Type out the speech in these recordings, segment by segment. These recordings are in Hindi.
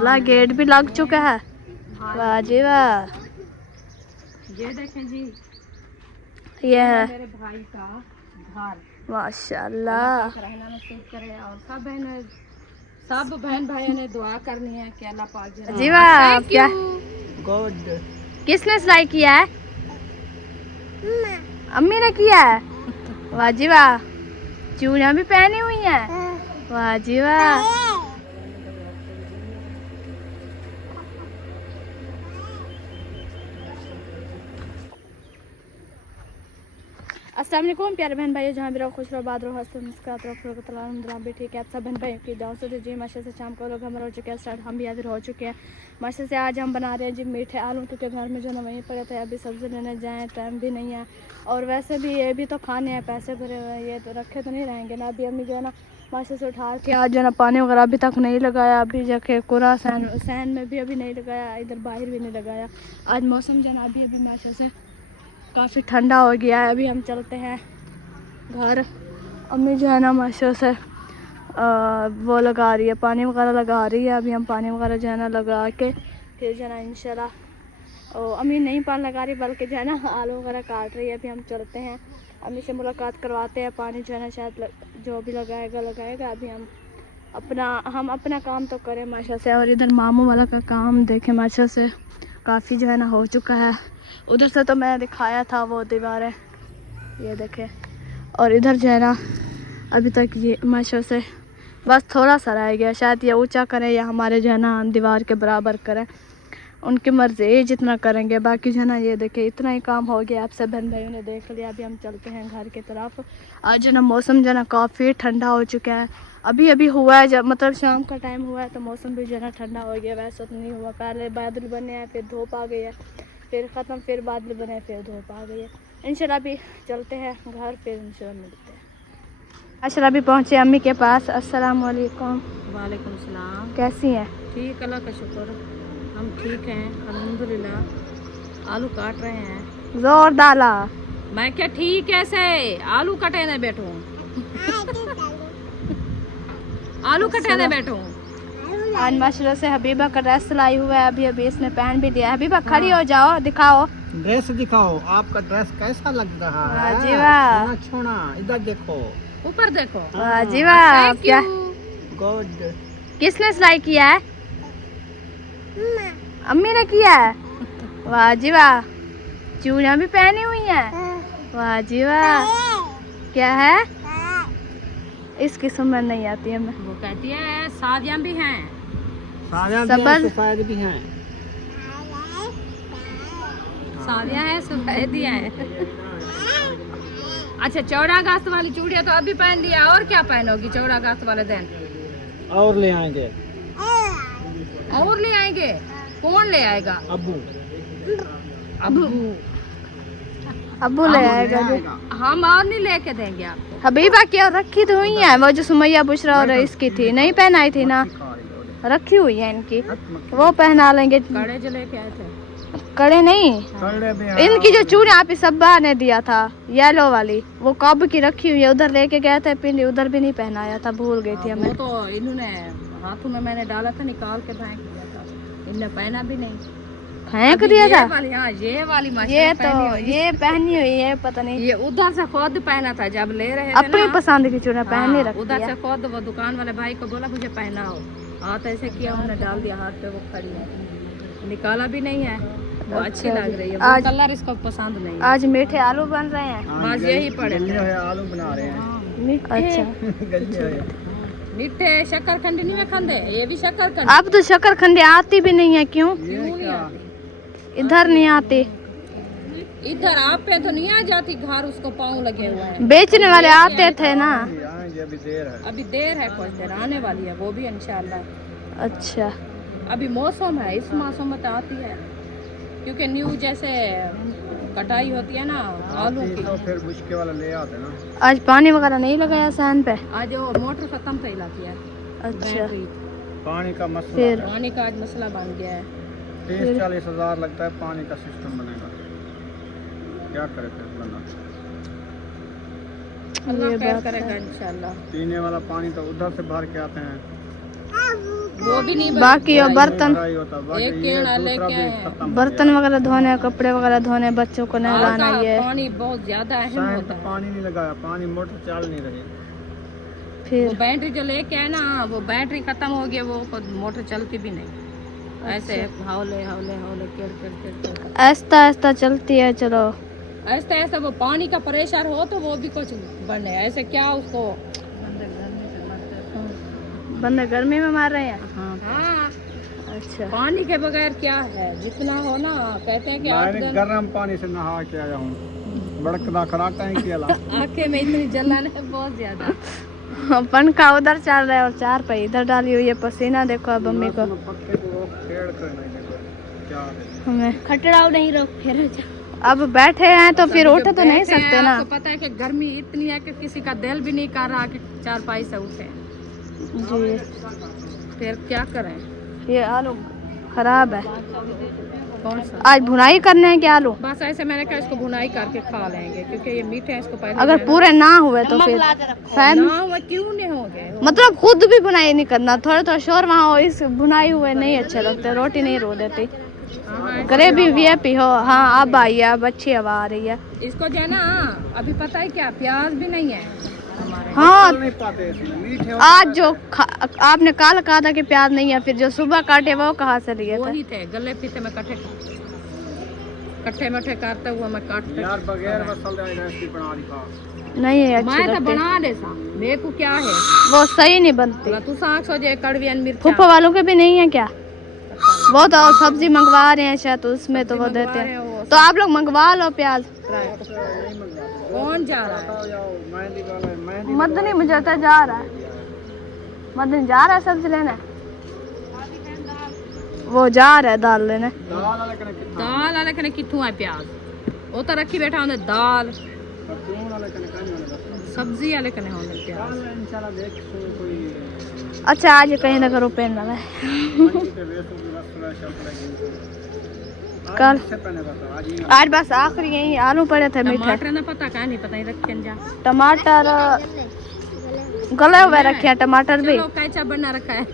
वाला गेट भी लग चुका है। वाह जी वाह। ये देखें जी, ये है मेरे भाई का घर। माशाल्लाह। रहना नसीब करे और सब बहन भाइयों ने दुआ करनी है कि अल्लाह पाक जी वाह। क्या गुड। किसने सिलाई किया है? अम्मी ने किया है। वाह जी वाह। चूड़ियाँ भी पहनी हुई हैं। वाह जी वाह। अस्सलाम वालेकुम प्यारे बहन भाइयों, जहाँ भी रहो खुश रहो, बात रहो, हंसते मुस्कुराते रहो, फिर भी ठीक है। आप सब बहन भाइयों की दुआ से जी माशा से शाम को लोग हमारा हो चुके हैं स्टार्ट, हम भी हाजिर हो चुके हैं माशा से। आज हम बना रहे हैं जी मीठे आलू, क्योंकि घर में जो ना वहीं पड़े थे, अभी सब्ज़ी लेने जाएँ टाइम भी नहीं है। और वैसे भी ये भी तो खाने हैं, पैसे भरे हुए हैं, ये तो रखे तो नहीं रहेंगे ना। अभी अम्मी जो है ना माशा से उठा के आज जो ना पानी वगैरह अभी तक नहीं लगाया, अभी जाके कुरा सैन में भी अभी नहीं लगाया, इधर बाहर भी नहीं लगाया। आज मौसम जो ना अभी माशा से काफ़ी ठंडा हो गया है। अभी हम चलते हैं घर। अम्मी जो है ना माशा से वो लगा रही है, पानी वगैरह लगा रही है। अभी हम पानी वगैरह जो है ना लगा के फिर जो है ना इंशाल्लाह अम्मी नहीं पानी लगा रही, बल्कि जो है ना आलू वगैरह काट रही है। अभी हम चलते हैं, अम्मी से मुलाकात करवाते हैं। पानी जो है ना शायद जो भी लगाएगा। अभी हम अपना काम तो करें माशा से। और इधर मामू वाला का काम देखें माशा से काफ़ी जो है ना हो चुका है। उधर से तो मैं दिखाया था वो दीवारें, ये देखें। और इधर जो है ना अभी तक ये माशा से बस थोड़ा सा रह गया, शायद ये ऊंचा करें या हमारे जो है ना दीवार के बराबर करें, उनकी मर्ज़ी जितना करेंगे। बाकी जो है ना ये देखें इतना ही काम हो गया। आप सब बहन भाइयों ने देख लिया। अभी हम चलते हैं घर की तरफ। आज जो ना मौसम जो है ना काफ़ी ठंडा हो चुका है। अभी हुआ है, जब मतलब शाम का टाइम हुआ है तो मौसम भी जो है ना ठंडा हो गया। वैसे तो नहीं हुआ, पहले बादल बने हैं, फिर धूप आ गई है, फिर ख़त्म, फिर बादल बने, फिर धूप आ गई है। इंशाल्लाह अभी चलते हैं घर, फिर इंशाल्लाह मिलते हैं। अच्छा अभी पहुँचे अम्मी के पास। अस्सलाम वालेकुम। वालेकुम सलाम। कैसी हैं? ठीक, अल्लाह का शुक्र, हम ठीक हैं अल्हम्दुलिल्लाह। आलू काट रहे हैं। जोर डाला। मैं क्या ठीक कैसे आलू कटेने बैठूं? आलू कटेने बैठूं। आज माशाल्लाह से हबीबा का ड्रेस सिलाई हुआ है, अभी इसने पहन भी दिया। हबीबा खड़ी हो जाओ, दिखाओ ड्रेस दिखाओ, आपका ड्रेस कैसा लग रहा है? वाह जी वाह। सोना छोना, इधर देखो, ऊपर देखो। वाह जी वाह। क्या गुड। किसने सिलाई किया है? अम्मी ने किया है। वाह जी वाह। चूड़ियाँ भी पहनी हुई हैं। वाह जी वाह। क्या है? इसकी समझ नहीं आती है मैं। वो कहती है शादियाँ भी हैं। सफेद भी हैं। शादियाँ हैं, सफेदियाँ हैं। अच्छा, 14 अगस्त वाली चूड़ियाँ तो अभी पहन लिया, और क्या पहनोगी 14 अगस्त वाले दिन? और ले आएंगे। और ले आएंगे? कौन ले आएगा? अब्बू अब्बू ले आएगा जी। हम और नहीं लेके देंगे आपको। हबीबा क्या रखी तो हुई है, वो जो सुमैया बुशरा और इसकी थी, नहीं पहनाई थी ना, रखी हुई है इनकी, वो पहना लेंगे। कड़े जो लेके आए थे? कड़े नहीं, इनकी जो चूड़ियाँ आप सब्बा ने दिया था येलो वाली, वो कब की रखी हुई है। उधर लेके गए थे पिंडी, उधर भी नहीं पहनाया था, भूल गई थी हमें। वो तो इन्होंने हाथों में मैंने डाला था, निकाल के फेंक दिया था, इनने पहना भी नहीं। फेंक दिया था? हाँ, ये वाली ये तो ये पहनी हुई है, पता नहीं, ये उधर से खुद पहना था जब ले रहे थे अपनी पसंद की चूड़ियाँ पहने रखी उधर है। से खुद वो दुकान वाले भाई को बोला मुझे पहनाओ, हाथ ऐसे किया, उन्होंने डाल दिया हाथ पे, वो खड़ी है, निकाला भी नहीं है। वो अच्छी लग रही है, वो कलर इसको पसंद नहीं है। आज मीठे आलू बन रहे हैं, बस यही पड़े थे। आलू बना रहे हैं। अच्छा मीठे शक्करखंडी में खंडे, ये भी शक्करखंडी। अब तो शक्करखंडी आती भी नहीं है, क्यों? इधर नहीं आती। इधर आप पे तो नहीं आ जाती, घर उसको पाँव लगे हुए हैं। बेचने वाले आते थे ना। अभी देर है, कुछ देर आने वाली है वो भी इंशाल्लाह। अच्छा अभी मौसम है, इस मौसम में तो आती है, क्योंकि न्यू जैसे कटाई होती है ना आलू की, तो फिर बुशके वाला ले आते ना। आज पानी वगैरह नहीं लगाया सैन पे? आज वो मोटर खत्म पे लाती है। अच्छा पानी का मसला, फिर पानी का आज मसला बन गया है। 30-40 हज़ार लगता है, पानी का सिस्टम बनेगा, क्या करे फिर बना। अल्लाह खैर करेगा इंशाल्लाह। पीने वाला पानी तो उधर से भर के आते हैं, वो भी नहीं बाकी और बर्तन भरा ही होता, बाकी एक ये केड़ा दूसरा लेके भी आए। खत्म हो बर्तन वगैरह धोने, कपड़े वगैरह धोने, बच्चों को नहलाना, का ये पानी बहुत ज्यादा अहम गया। होता है। पानी नहीं लगाया, पानी मोटर चल नहीं रही। वो फिर बैटरी जो लेके आए ना, वो बैटरी खत्म हो गई, वो खुद मोटर चलती भी नहीं। ऐसे हौले हौले हौले किड़ आहिस्ता आहिस्ता चलती है। चलो ऐसा ऐसा वो पानी का प्रेशर हो तो वो भी कुछ बने, ऐसे क्या उसको। बंदे गर्मी में मार रहे हैं। हाँ, अच्छा, पानी के बगैर क्या है, जितना हो ना कहते हैं कि 8 मैंने दिन गर्म पानी से नहा के आया हूँ, बड़कदा खड़ाटा ही किया ला। आंखें में इतनी जलन है बहुत ज्यादा। पंखा उधर चल रहा है और चार पे इधर डाली हुई है। पसीना देखो अब मम्मी को। पत्ते को खेड़ कर नहीं देखो क्या है। हमें खटराओ नहीं रोक फिर अब बैठे हैं तो फिर अभी उठ जो तो नहीं बैठे हैं, सकते ना। आपको पता है कि गर्मी इतनी है कि किसी का दिल भी नहीं कर रहा कि चारपाई से उठे। जी, फिर क्या करें। ये आलू खराब है। कौन सा? आज भुनाई करने हैं क्या आलू? बस ऐसे मैंने कहा इसको भुनाई करके खा लेंगे क्योंकि ये मीठे हैं, इसको पहले अगर पूरे ना हुए तो फिर शायद, ना वो क्यों नहीं होंगे। मतलब खुद भी बुनाई नहीं करना, थोड़ा थोड़ा शोर वहाँ हो, इस बुनाई हुए नहीं अच्छे लगते, रोटी नहीं रो देती। ग्रेवी वीआईपी हो। हाँ अब आई है, अब अच्छी हवा आ रही है। इसको जो है ना, अभी पता है क्या, प्याज भी नहीं है हमारे। हाँ, नहीं पाते इसमें, मीठे आज जो आपने कल कहा था कि प्याज नहीं है, फिर जो सुबह काटे वो कहाँ से लिए थे? वही थे गले फीते में कट्ठे मठे करते हुए मैं काटते। यार बगैर मसाले रेसिपी बना रही था। नहीं है अच्छी मैं तो लगती, बना दे सा, मेरे को क्या है। वो सही नहीं बनती। तू साग सोचे कड़वी मिर्च फूफा वालों के भी नहीं है क्या? वो तो सब्जी मंगवा रहे हैं शायद, तो उसमें तो वो देते हैं। तो आप लोग मंगवा लो प्याज। कौन जा रहा है? मेहंदी वाला है, मेहंदी मदनी मुझे तो जा रहा है, मदनी जा रहा है सब्जी लेने। वो जा रहा है दाल लेने। दाल वाले कने कितना दाल वाले कने किथू है प्याज, वो तो रखी बैठा होंगे दाल। परचून वाले कने कानी वाले बस सब्जी वाले कने होंगे प्याज। दाल इंशाल्लाह देख कोई अच्छा आज कहीं ना करो पेन लगा है। मंडी पे बेचो की बस थोड़ा शॉप लगी। कल से पहले बता आज ही आज बस आखिरी यही आलू पड़े थे मीठे। टमाटर ना पता का नहीं पता ही रखे जा। टमाटर गले हुए रखे हैं, टमाटर भी चलो कैचा बना रखा है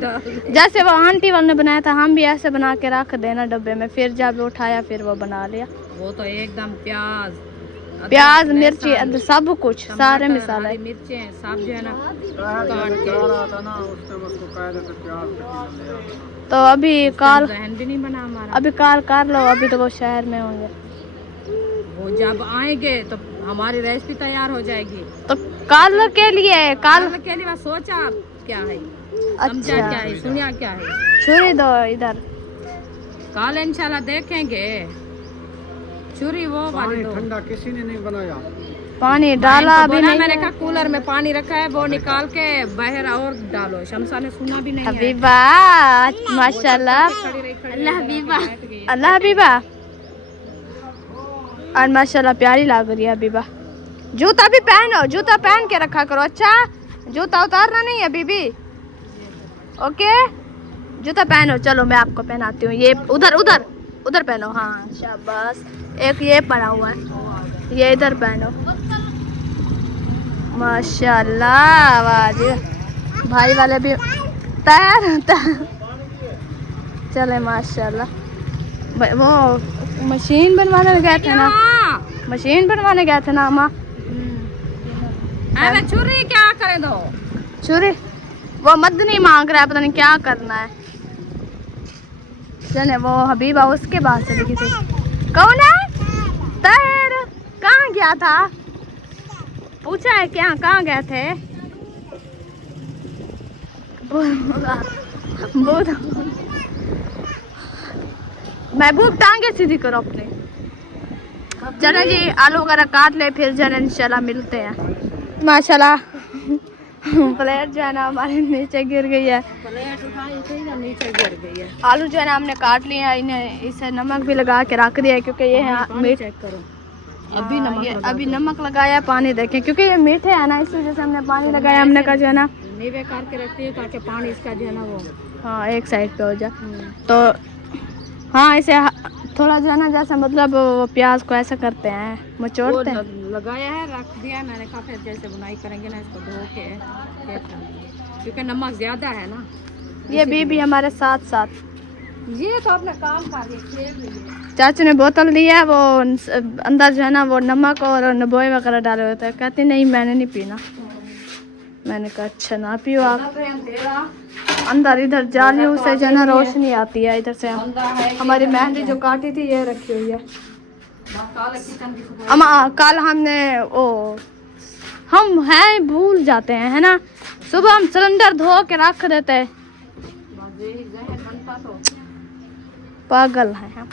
दाल। जैसे वो आंटी वाले ने बनाया था, हम भी ऐसे बना के रख देना डब्बे में, फिर जब उठाया फिर वो बना लिया। वो तो एकदम प्याज प्याज अदरक, मिर्ची लहसुन, सब कुछ सारे टमाटर, मसाले। हरी मिर्चें सब जो है ना काट के रहा था ना, उसने मुझको कह देते प्याज कटी ले आता ना। तो अभी काल जहन भी नहीं बना हमारा। अभी काल कर लो, अभी तो वो शहर में होंगे। वो जब आएंगे तो हमारी रेसिपी तैयार हो जाएगी। तो काल के लिए काल कल के लिए बस सोचा क्या है, समझा क्या है, सुनिया क्या है। छुरी दो इधर। कल इंशाल्लाह देखेंगे। छुरी वो वाली पानी दो। ठंडा किसी ने नहीं बनाया। पानी डाला इनको अभी बोला नहीं मैंने है। कहा कूलर में पानी रखा है, वो निकाल के बाहर और डालो। शमसा ने सुना भी नहीं है। हबीबा माशाल्लाह, खड़ी रही, खड़ी रही, बैठ गई। अल्लाह हबीबा और माशाल्लाह प्यारी लग रही है हबीबा। जूता भी पहनो, जूता पहन के रखा करो। अच्छा जूता उतारना नहीं है बीबी, ओके? जूता पहनो। चलो मैं आपको पहनाती हूँ। ये उधर उधर उधर पहनो। हाँ शाबाश। एक ये पड़ा हुआ है, ये इधर पहनो। माशाल्लाह वाह जी। भाई वाले भी तैयार होता है। चले माशाल्लाह। वो मशीन बनवाने गए थे ना, हाँ। मशीन बनवाने गए थे ना अम्मा। अरे छुरी क्या करे दो। छुरी वो मदनी मांग रहा है, पता नहीं क्या करना है। चले वो हबीबा उसके बाद से लिखी थी। कौन है? तैर कहाँ गया था? पूछा है क्या, कहाँ गए थे? महबूब टांगे सीधी करो अपने। चलो जी आलू वगैरह काट ले, फिर जरा इंशाल्लाह मिलते हैं। माशाल्लाह प्लेट जो है ना हमारे नीचे गिर गई है। प्लेट उठाई थी ना, नीचे गिर गई है। आलू जो है ना हमने काट लिए हैं, इन्हें इसे नमक भी लगा के रख दिया है क्योंकि ये है मीठ। चेक करो अभी नमक अभी नमक लगाया, पानी देखें क्योंकि ये मीठे है ना, इस वजह से हमने पानी लगाया। हमने कहा जो है ना नीवे करके रखती है ताकि पानी इसका जो है ना वो हाँ एक साइड पे हो जाए। तो हाँ इसे थोड़ा जो है ना जैसे मतलब वो प्याज को ऐसा करते हैं, मचोड़ते हैं। लगाया है, रख दिया है। मैंने कहा फिर जैसे बुनाई करेंगे ना इसको धो के, क्योंकि नमक ज़्यादा है ना। ये बीबी हमारे साथ साथ। ये तो अपना काम कर रही है, खेल रही है। चाचू ने बोतल दी है, वो अंदर जो है ना वो नमक और नबोई वगैरह डाले होते हैं। कहती नहीं मैंने नहीं पीना। मैंने कहा अच्छा ना पियो आप। अंदर इधर जालियों से जो है ना रोशनी आती है इधर से। हमारी मेहंदी जो काटी थी ये रखी हुई है। अम्मा कल हमने ओ हम हैं भूल जाते हैं है ना, सुबह हम सिलेंडर धो के रख देते हैं। पागल हैं हम।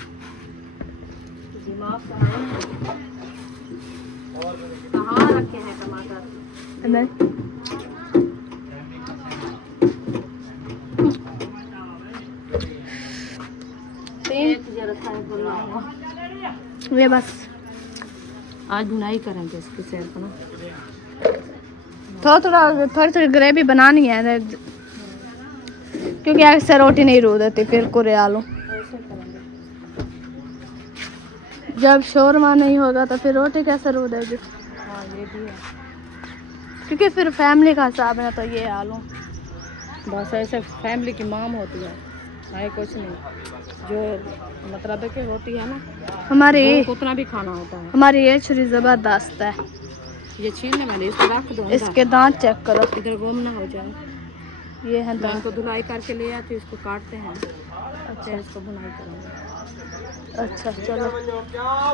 कहाँ रखे हैं टमाटर? नहीं ये बस आज बुनाई करेंगे इसकी सैर को ना। थोड़ी थोड़ी ग्रेवी बनानी है क्योंकि ऐसे रोटी नहीं रू देती फिर कुरे आलू। जब शोरमा नहीं होगा तो फिर रोटी कैसे रू देगी? हाँ ये भी है, क्योंकि फिर फैमिली का हिसाब है तो ये आलू बस ऐसे फैमिली की माम होती है कुछ नहीं। जो मतलब है कि होती है ना हमारी उतना भी खाना होता है। हमारी ये छुरी जबरदस्त है। ये छीन मैंने इसको रख दो, इसके दांत चेक करो, इधर गुम ना हो जाए। ये है मैं दांत। इनको धुलाई करके ले आती हूँ, इसको काटते हैं। अच्छा इसको बुनाई करेंगे। अच्छा चलो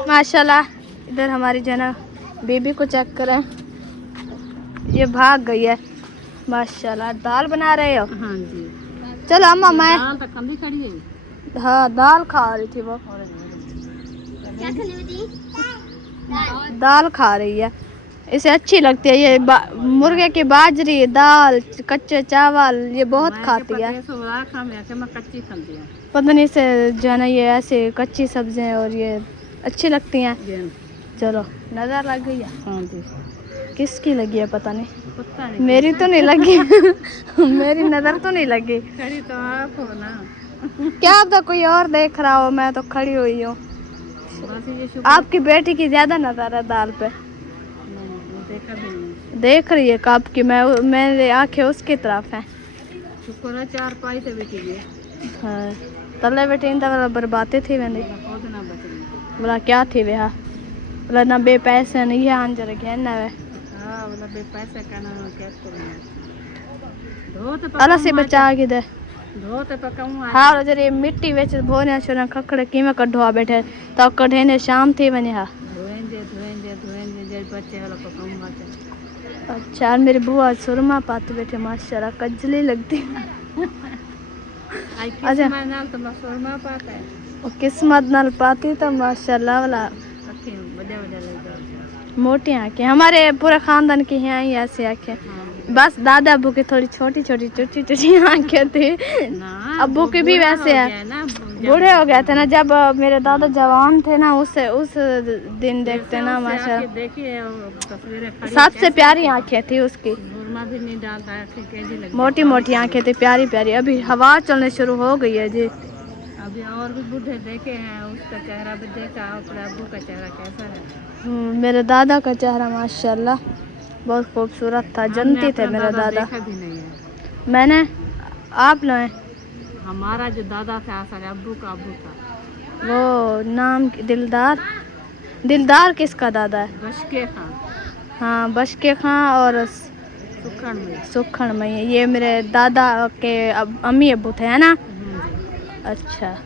माशाल्लाह। इधर हमारी जना बेबी को चेक करें, ये भाग गई है माशाल्लाह। दाल बना रहे हो? हाँ जी। चलो अम्मा मैं दाल तक कंदी खड़ी है। हाँ दाल खा रही थी वो, दाल खा रही है। इसे अच्छी लगती है ये मुर्गे की बाजरी दाल, कच्चे चावल ये बहुत खाती है। कच्ची खाती है। पता नहीं से जो है ना ये ऐसे कच्ची सब्जियां और ये अच्छी लगती हैं। चलो नजर लग गई है। हाँ जी। किसकी लगी है पता नहीं, पता नहीं। मेरी तो नहीं लगी मेरी नजर तो नहीं लगी। खड़ी तो आप हो ना। क्या पता कोई और देख रहा हो, मैं तो खड़ी हुई हूँ। आपकी बेटी की ज्यादा नजर है दाल पे। देखा भी नहीं। देख रही है कब की, मेरी आंखें उसकी तरफ हैं। शुक्र चार पाई तो बेटी है। हाँ तले बेटी इन तक बर्बादे थी मैंने बोला क्या थी वे। हाँ बोला ना बे पैसे नहीं है अंजर के ना वे। हाँ बोला बे पैसे का ना क्या अल्लाह से बचा के दे। धोते पकाऊं। हाँ जरे मिट्टी वेच भोने छोरा खखड़े की में कढ़वा बैठे तो कढ़े ने शाम थी बने। हाँ धोएंगे बच्चे वाला पकाऊंगा। अच्छा और मेरी बुआ सुरमा पाते बैठे माशाल्लाह कजली लगती है। अच्छा तो मैं सुरमा पाता है वो किस्मत नाल पाती तो माशाल्लाह वाला मोटी आँखें। हमारे पूरे खानदान की हैं ही ऐसी आँखें। बस दादा अब्बू की थोड़ी छोटी छोटी चुटी चुटी आँखें थी। अब्बू की भी वैसे है, बूढ़े हो गए थे ना जब मेरे दादा जवान थे ना, उस दिन देखते ना माशाल्लाह सबसे प्यारी आँखें थी उसकी। भी नहीं डालता है, मोटी मोटी आँखें थी प्यारी प्यारी। अभी हवा चलने शुरू हो गई है जी। अभी और भी बूढ़े देखे हैं, उसका चेहरा भी देखा, और अब्बू का चेहरा कैसा है। मेरे दादा का चेहरा माशाल्लाह बहुत खूबसूरत था, जनती थे मेरा दादा। देखा भी नहीं है मैंने आप लोग हमारा जो दादा था अब्बू का वो नाम दिलदार। दिलदार किसका दादा है? बशके खां। हाँ बशके खां और सुखण में। ये मेरे दादा के अम्मी अब्बू थे है ना। अच्छा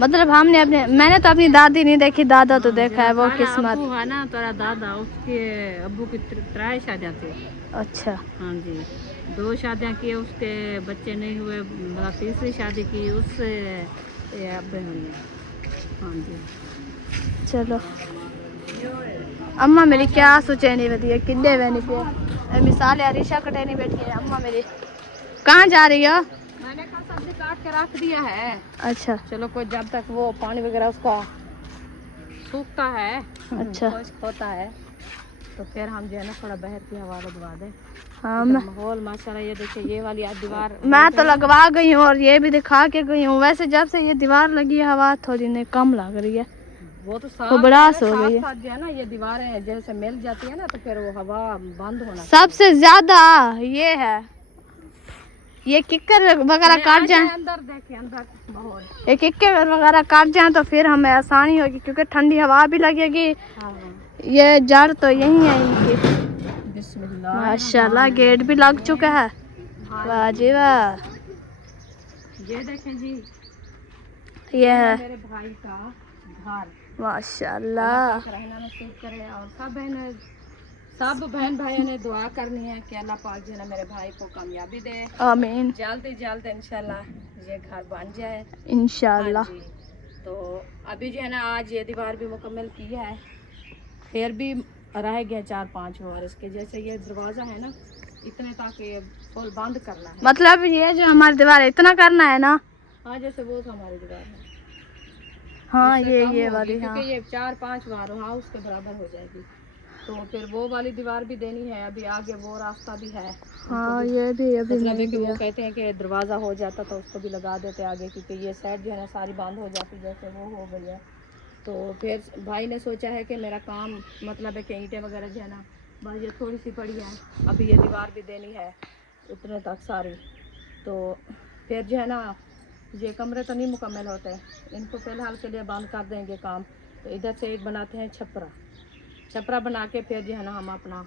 मतलब हमने मैंने तो अपनी दादी नहीं देखी, दादा तो देखा है। वो किस्मत है ना तेरा दादा, उसके अब्बू की 3 शादियाँ थी। अच्छा हाँ जी 2 शादियाँ की, उसके बच्चे नहीं हुए, मतलब तीसरी शादी की उससे अब्बे हुए। हाँ जी चलो अम्मा मेरी क्या सोचे नहीं बैठी है किड्डे वे नहीं पे मिसाल है रिशा कटे नहीं बैठी है। अम्मा मेरी कहाँ जा रही हो? मैंने कल सब्जी काट के रख दिया है। अच्छा चलो कोई जब तक वो पानी वगैरह उसका सूखता है, अच्छा होता है, तो फिर हम जो है ना थोड़ा बाहर की हवा लगवा दें। हाँ माहौल माशाल्लाह ये देखिए, ये वाली आज दीवार मैं तो लगवा गई हूँ और ये भी दिखा के गई हूँ। वैसे जब से ये दीवार लगी है हवा थोड़ी नहीं कम लग रही है, वो तो बड़ास हो गई है। साथ जो है ना ये दीवारें जैसे मिल जाती है ना, तो फिर वो हवा बंद होना। सबसे ज्यादा ये है ये किक्कर वगैरह काट जाए, अंदर देखे अंदर बहुत ये किक्कर वगैरह काट जाए तो फिर हमें आसानी होगी, क्योंकि ठंडी हवा भी लगेगी। ये जड़ तो यही है इनकी। बिस्मिल्लाह माशाल्लाह गेट भी लग चुका है। वाह जी वाह। ये देखें जी, ये है मेरे भाई का घर। माशाल्लाह। रहना नसीब करे और सब बहन भाइयों ने दुआ करनी है कि अल्लाह पाक जो है ना मेरे भाई को कामयाबी दे। आमीन जल्द जल्द इंशाल्लाह ये घर बन जाए इंशाल्लाह। हाँ जी। तो अभी जो है ना आज ये दीवार भी मुकम्मल की है, फिर भी रह गया 4-5 और इसके। जैसे ये दरवाज़ा है ना, इतने तक ये फुल बंद करना है। मतलब ये जो हमारी दीवार है इतना करना है ना। हाँ जैसे वो तो हमारी दीवार है। हाँ इससे ये कम वाली होगी, हाँ। क्योंकि ये 4-5 वार हाउस के बराबर हो जाएगी। तो फिर वो वाली दीवार भी देनी है, अभी आगे वो रास्ता भी है। हाँ ये भी अभी मतलब नहीं कि वो दिया। कहते हैं कि दरवाज़ा हो जाता तो उसको भी लगा देते आगे, क्योंकि ये साइड जो है ना सारी बंद हो जाती, जैसे वो हो गई है। तो फिर भाई ने सोचा है कि मेरा काम मतलब है कि ईंटें वगैरह जो है ना बस ये थोड़ी सी पड़ी है, अभी ये दीवार भी देनी है उतने तक सारी। तो फिर जो है ना ये कमरे तो नहीं मुकम्मल होते, इनको फ़िलहाल के लिए बंद कर देंगे काम। तो इधर से एक बनाते हैं छपरा बना के फिर जो है ना हम अपना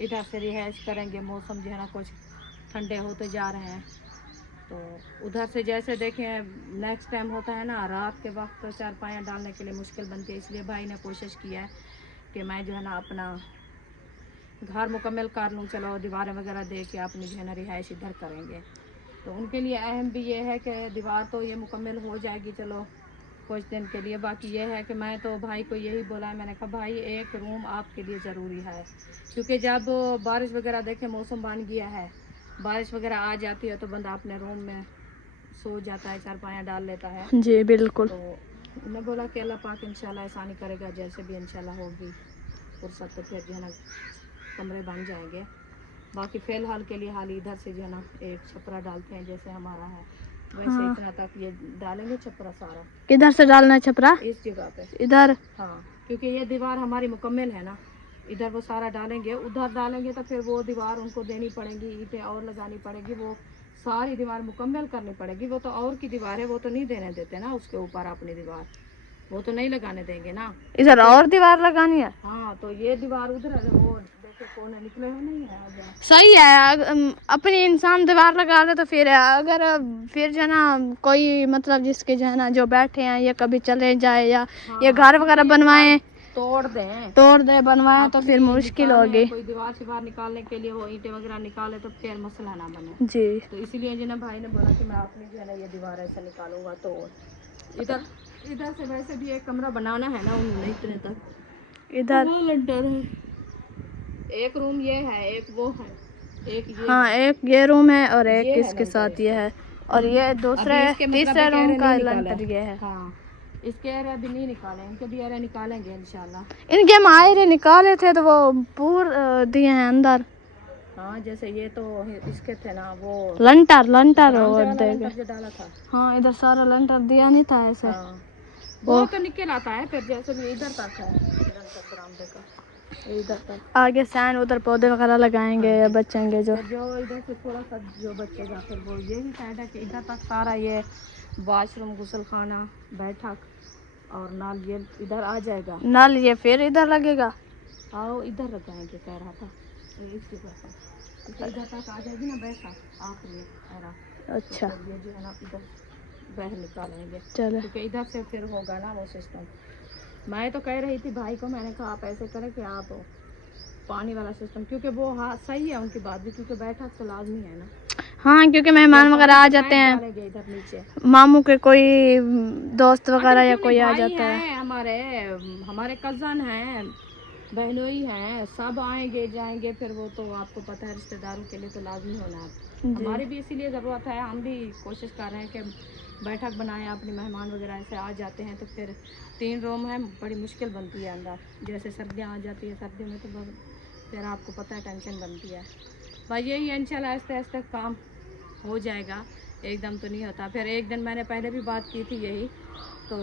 इधर से रिहाइश करेंगे। मौसम जो है ना कुछ ठंडे होते जा रहे हैं, तो उधर से जैसे देखें नेक्स्ट टाइम होता है ना रात के वक्त तो चारपाइयाँ डालने के लिए मुश्किल बनती है। इसलिए भाई ने कोशिश किया है कि मैं जो है ना अपना घर मुकम्मल कर लूँ, चलो दीवारें वगैरह दे के अपनी जो है ना रिहाइश इधर करेंगे। तो उनके लिए अहम भी ये है कि दीवार तो ये मुकम्मल हो जाएगी चलो कुछ दिन के लिए। बाकी ये है कि मैं तो भाई को यही बोला है, मैंने कहा भाई एक रूम आपके लिए ज़रूरी है, क्योंकि जब बारिश वगैरह देखे मौसम बन गया है, बारिश वगैरह आ जाती है तो बंदा अपने रूम में सो जाता है, चारपाइयाँ डाल लेता है। जी बिल्कुल। तो उन्होंने बोला कि अल्लाह पाक इंशाल्लाह आसानी करेगा, जैसे भी इंशाल्लाह होगी फुर्सत तो फिर जो है ना कमरे बन जाएंगे। बाकी फ़िलहाल के लिए हाल इधर से जो है ना एक छपरा डालते हैं जैसे हमारा है वैसे। हाँ। इतना तक ये डालेंगे छपरा सारा। किधर से डालना है छपरा? इस जगह पे इधर। हाँ क्योंकि ये दीवार हमारी मुकम्मल है ना, इधर वो सारा डालेंगे, उधर डालेंगे तो फिर वो दीवार उनको देनी पड़ेगी, ईंटें और लगानी पड़ेगी, वो सारी दीवार मुकम्मल करनी पड़ेगी। वो तो और की दीवार है, वो तो नहीं देने देते ना उसके ऊपर अपनी दीवार, वो तो नहीं लगाने देंगे ना। इधर और दीवार लगानी है। हाँ तो ये दीवार उधर है, वो देखो कोने निकले हो नहीं है। सही है, अपनी इंसान दीवार लगा दे तो फिर है। अगर फिर जो है ना कोई मतलब जिसके जो है ना जो बैठे हैं ये कभी चले जाए या ये घर वगैरह बनवाएं तोड़ दे बनवाएं तो फिर मुश्किल होगी। कोई दीवार से बाहर निकालने के लिए वो ईंटें वगैरह निकाले तो फिर मसला ना बने जी। तो इसलिए जो ना भाई ने बोला कि मैं अपनी जो है ना ये दीवार ऐसे निकालूंगा। तो इधर से वैसे भी एक कमरा बनाना है ना उन्होंने इतने तक। इधर लंटर है, एक रूम ये है, एक वो है, एक ये। हाँ एक ये रूम है और एक इसके साथ ये है और ये दूसरे तीसरे रूम का लंटर ये है। हाँ इसके एरिया भी नहीं निकाले, इनके भी एरिया निकालेंगे इंशाल्लाह। इनके हम आयरे निकाले थे तो वो पूर दिए हैं अंदर। हाँ जैसे ये तो इसके थे ना वो लंटर और जो डाला था। हाँ इधर सारा लंटर दिया नहीं था ऐसे। हाँ, वो तो निकल आता है फिर जैसे भी इधर तक है बरामदे का, इधर तक आगे सैन उधर पौधे वगैरह लगाएंगे या बचेंगे जो इधर से थोड़ा सा जो बचेगा फिर वो यही साइड है कि इधर तक सारा ये वाशरूम गुसल खाना बैठक और नल ये इधर आ जाएगा। नल ये फिर इधर लगेगा। आओ इधर लगाएंगे कह रहा था इस जगह पे, इधर तक आ जाएगी ना बैठक आखिरी। अच्छा तो ये जो है ना इधर बाहर निकालेंगे चलो क्योंकि इधर से फिर होगा ना वो सिस्टम। मैं तो कह रही थी भाई को, मैंने कहा आप ऐसे करें कि आप पानी वाला सिस्टम, क्योंकि वो हाँ सही है उनकी बात भी, क्योंकि बैठक तो लाजमी है ना। हाँ क्योंकि मेहमान वगैरह आ जाते हैं, इधर नीचे मामू के कोई दोस्त वगैरह या कोई आ जाता है, हमारे कज़न हैं, बहनोई हैं, सब आएंगे जाएंगे, फिर वो तो आपको पता है रिश्तेदारों के लिए तो लाजमी होना है। हमारी भी इसीलिए ज़रूरत है, हम भी कोशिश कर रहे हैं कि बैठक बनाएं, अपने मेहमान वगैरह ऐसे आ जाते हैं तो फिर 3 रूम है, बड़ी मुश्किल बनती है अंदर। जैसे सर्दियाँ आ जाती है, सर्दियों में तो फिर आपको पता है टेंशन बनती है। भाई यही इंशाल्लाह आहिस्ते आहिस्ते काम हो जाएगा, एकदम तो नहीं होता। फिर एक दिन मैंने पहले भी बात की थी यही, तो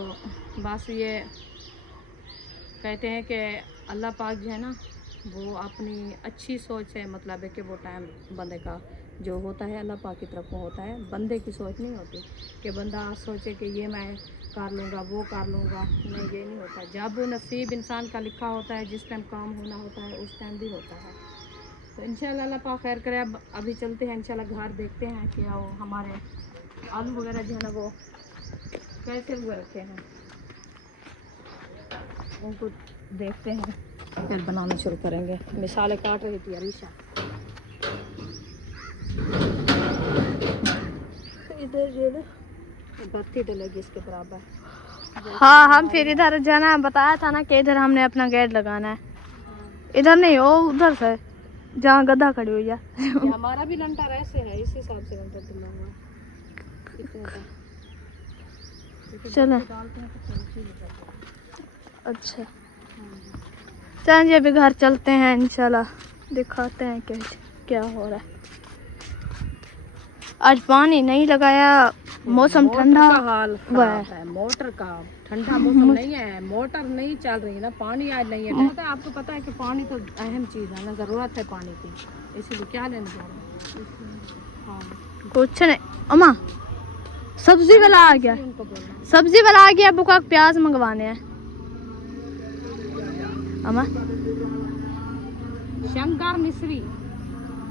बस ये कहते हैं कि अल्लाह पाक जो है ना वो अपनी अच्छी सोच है, मतलब है कि वो टाइम बंदे का जो होता है अल्लाह पाक की तरफ में होता है, बंदे की सोच नहीं होती कि बंदा सोचे कि ये मैं कर लूँगा वो कर लूँगा, नहीं ये नहीं होता। जब नसीब इंसान का लिखा होता है, जिस टाइम काम होना होता है उस टाइम भी होता है। तो इंशाल्लाह अल्लाह पाक खैर करे। अब अभी चलते हैं इंशाल्लाह घर, देखते हैं कि वो हमारे आलू वगैरह जो है ना वो कैसे हुए रखे हैं, उनको देखते हैं फिर बनाना शुरू करेंगे। मिसालें काट रही थी अरीशा। इधर जो ना बत्ती डलेगी इसके बराबर। हाँ, हम फिर इधर जाना बताया था ना कि इधर हमने अपना गेट लगाना है। इधर नहीं, वो उधर से जहाँ गधा खड़ी हुई है। ये हमारा भी लंटर ऐसे है, इस हिसाब से लंटर डला हुआ है। इतने का। चलो डालते हैं तो थोड़ी सी हो जाती है। अच्छा, चलिए अभी घर चलते हैं, इंशाल्लाह दिखाते हैं क्या क्या हो रहा है। आज पानी नहीं लगाया, मौसम मोटर ठंडा का हाल हुआ खराब है। मोटर का ठंडा मौसम नहीं है, मोटर नहीं चल रही है ना, पानी आज नहीं है। तो आपको पता है कि पानी तो अहम चीज़ है ना, ज़रूरत है पानी की, इसीलिए क्या लेने जा रहे हैं। हाँ, कुछ नहीं। अम्मा सब्जी वाला आ गया, उनको बोलना सब्जी वाला आ गया, बुका प्याज मंगवाने हैं। अम्मा शंकर मिश्री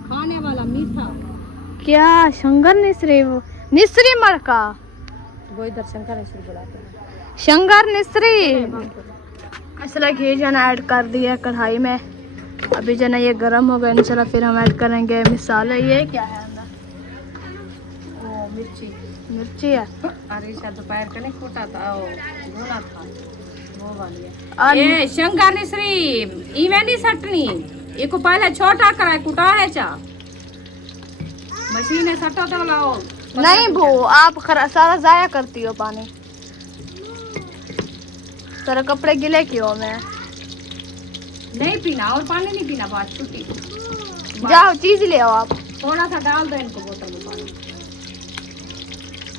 खाने वाला मीठा, क्या शंकर निसरी, वो निसरी मड़का, वो इधर शंकर मिश्री बुलाते हैं। शंकर निसरी। मसाला घी जो ना ऐड कर दिया है कढ़ाई में। अभी जो ना ये गर्म हो गया, इंशाल्लाह फिर हम ऐड करेंगे मसाले। ये क्या है अंदर? वो मिर्ची मिर्ची है। अरीशा दोपहर का नहीं कूटा था, वो भुना था, वो वाली है। और ये शंकर मिश्री इवे नहीं सटनी, इको पहले छोटा कराए कुटा है चा मशीन है सटो तो लाओ। नहीं भू, आप सारा जाया करती हो पानी, सारा कपड़े गिले क्यों मैं? नहीं पीना और पानी नहीं पीना, बात छुट्टी। जाओ चीज ले आओ आप। थोड़ा सा डाल दो इनको बोतल में पानी,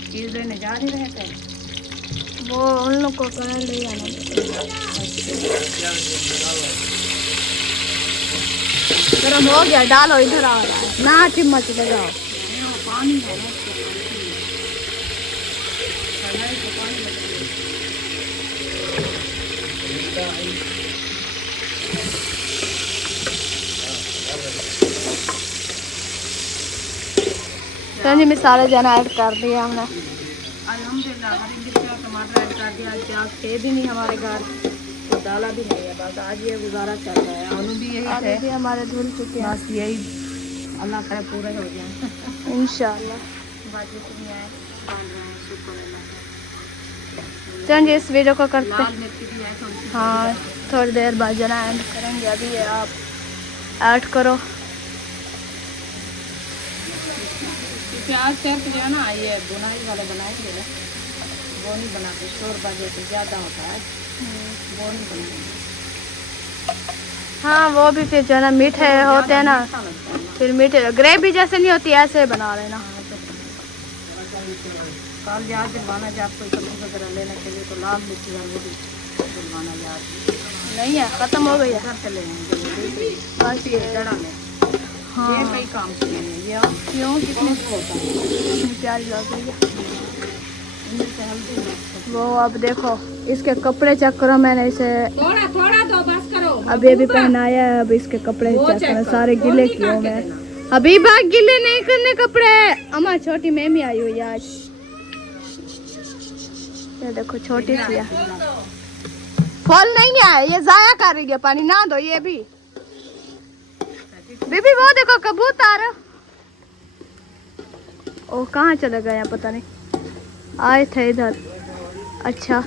चीज लेने जा नहीं रहे थे। वो उन लोग को कर ले आना। गरम हो गया, डालो, इधर आ रहा है ना, चम्मच लगाओ। पानी है ना, कढ़ाई को पानी लगा। चलिए मसाले जाना ऐड कर दिया हमने। अल्हम्दुलिल्लाह हरी मिर्च और टमाटर ऐड कर दिया। प्याज थे भी नहीं हमारे घर, तो डाला भी नहीं है, बस आज ये गुजारा चल रहा है। आलू भी यही आलू थे, भी हमारे धुल चुके हैं, बस यही अल्लाह करे पूरे हो जाए। इंशाल्लाह। बाकी तो नहीं है, डाल रहे हैं, शुक्र अल्लाह। चलिए इस वीडियो को करते लाल हैं। मिर्च भी है थोड़ी सी। हाँ, थोड़ी देर बाद जना ऐड करेंगे। अभी ये आप ऐड करो। प्याज सिर्फ जो है ना ये बुनाई वाले बनाएंगे ना, वो नहीं बनाते, शोरबा जैसे ज़्यादा होता है, वो नहीं बनाएंगे। हाँ, वो भी फिर जो है ना मीठे होते हैं ना, अच्छा लगता है ना। फिर मीठे ग्रेवी जैसे नहीं होती, ऐसे बना लेना। कल याद दिलवाना जब कोई सब्जी वगैरह लेने के लिए, तो लाल मिर्ची और वो भी दिलवाना याद। नहीं है, खत्म हो गई है। घर से ले आएंगे बस ये जड़ा में, हाँ, ये कई काम के लिए है। ये और क्यों कितनी होता है, कितनी प्यारी लग रही है इनमें से हल्दी मिर्च। वो। अब देखो इसके कपड़े चेक करो, मैंने इसे थोड़ा थोड़ा दो, बस करो। अभी अभी पहनाया है। अब इसके कपड़े वो चेक चेक करो, करो, सारे वो गिले नहीं किए करके मैं। देना। अभी बाग गिले नहीं करने कपड़े। अम्मा छोटी मैमी आई हुई है आज। ये देखो छोटी सी है, फल नहीं है, ये जाया कर रही है पानी, ना दो ये भी। बीबी वो देखो कबूतर, ओ कहाँ चले गए हैं पता नहीं, आए थे इधर। अच्छा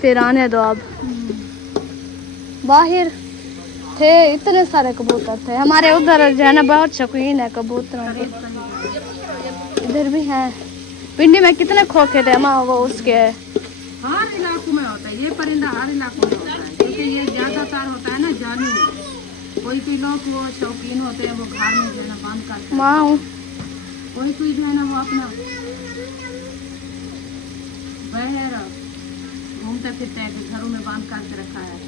फिर आने दो अब। बाहर थे इतने सारे कबूतर थे हमारे उधर जो है ना, बहुत शौकीन है कबूतरों के। इधर भी हैं, पिंडी में कितने खोखे थे अम्मा, वो उसके। हर इलाकों में होता है ये परिंदा, हर इलाकों में होता है, क्योंकि ये ज्यादातर होता है ना जाली में। कोई कोई लोग वो शौकीन होते हैं, वो घर में जो है ना बंद करते हैं। माँ कोई कोई जो है ना वो अपना बाहर घूमते फिरते हैं, घरों में बांध करके रखा है।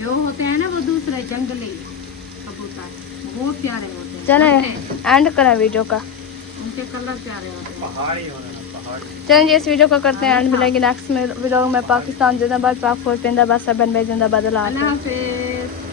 जो होते हैं ना वो दूसरे जंगली कबूतर, वो प्यारे होते हैं। चले एंड करें वीडियो का। उनके कलर प्यारे होते हैं। पहाड़ी होने ना पहाड़ी। चलें जी, इस वीडियो को करते हैं एंड। मिलेंगे नेक्स्ट में वीडियो में। पाकिस्तान जिंदाबाद, पाक फौज जिंदाबाद, सब बहन भाई जिंदाबाद। अल्लाह अल्लाह हाफ़िज़। हाफिज।